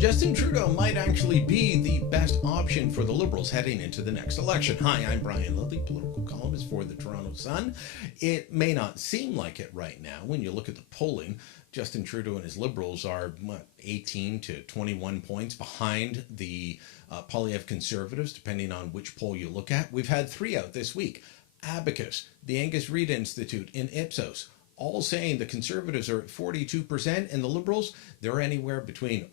Justin Trudeau might actually be the best option for the Liberals heading into the next election. Hi, I'm Brian Lilley, political columnist for the Toronto Sun. It may not seem like it right now. When you look at the polling, Justin Trudeau and his Liberals are 18 to 21 points behind the Poilievre Conservatives, depending on which poll you look at. We've had three out this week. Abacus, the Angus Reid Institute, and Ipsos, all saying the Conservatives are at 42% and the Liberals, they're anywhere between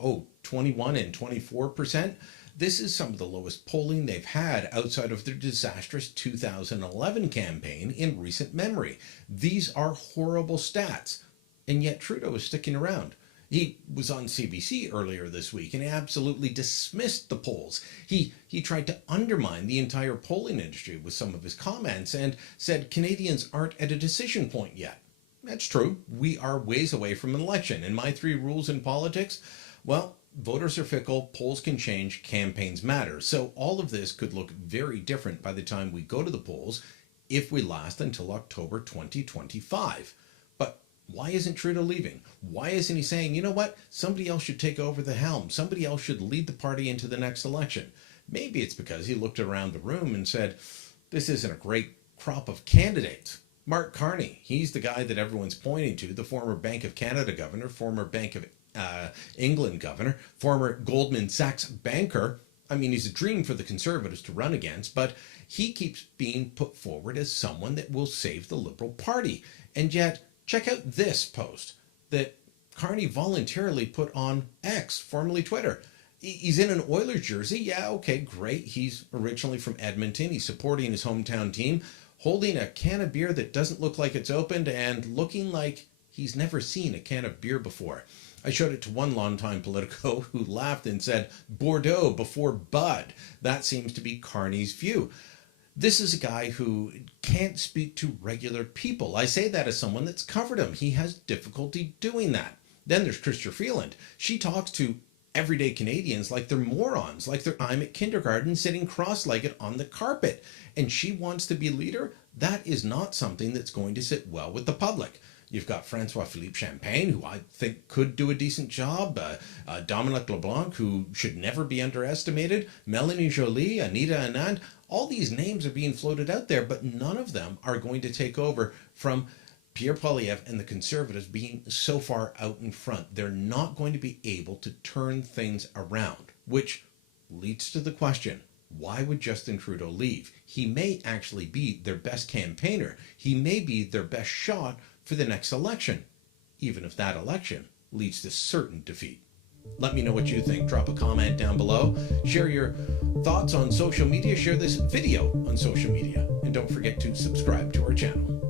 21 and 24%. This is some of the lowest polling they've had outside of their disastrous 2011 campaign in recent memory. These are horrible stats, and yet Trudeau is sticking around. He was on CBC earlier this week and absolutely dismissed the polls. He tried to undermine the entire polling industry with some of his comments and said Canadians aren't at a decision point yet. That's true. We are ways away from an election. And my three rules in politics, well, voters are fickle, polls can change, campaigns matter. So all of this could look very different by the time we go to the polls if we last until October 2025. But why isn't Trudeau leaving? Why isn't he saying, you know what, somebody else should take over the helm. Somebody else should lead the party into the next election. Maybe it's because he looked around the room and said, this isn't a great crop of candidates. Mark Carney, he's the guy that everyone's pointing to, the former Bank of Canada governor, former Bank of England governor, former Goldman Sachs banker. I mean, he's a dream for the Conservatives to run against, but he keeps being put forward as someone that will save the Liberal Party. And yet, check out this post that Carney voluntarily put on X, formerly Twitter. He's in an Oilers jersey. Yeah, okay, great. He's originally from Edmonton. He's supporting his hometown team, holding a can of beer that doesn't look like it's opened and looking like he's never seen a can of beer before. I showed it to one longtime Politico who laughed and said, Bordeaux before Bud. That seems to be Carney's view. This is a guy who can't speak to regular people. I say that as someone that's covered him. He has difficulty doing that. Then there's Chrystia Freeland. She talks to everyday Canadians like they're morons, like I'm at kindergarten sitting cross-legged on the carpet. And she wants to be leader. That is not something that's going to sit well with the public. You've got Francois-Philippe Champagne, who I think could do a decent job. Dominic LeBlanc, who should never be underestimated. Melanie Joly, Anita Anand. All these names are being floated out there, but none of them are going to take over from Pierre Poilievre and the Conservatives being so far out in front. They're not going to be able to turn things around, which leads to the question, why would Justin Trudeau leave? He may actually be their best campaigner. He may be their best shot for the next election, even if that election leads to certain defeat. Let me know what you think. Drop a comment down below. Share your thoughts on social media. Share this video on social media. And don't forget to subscribe to our channel.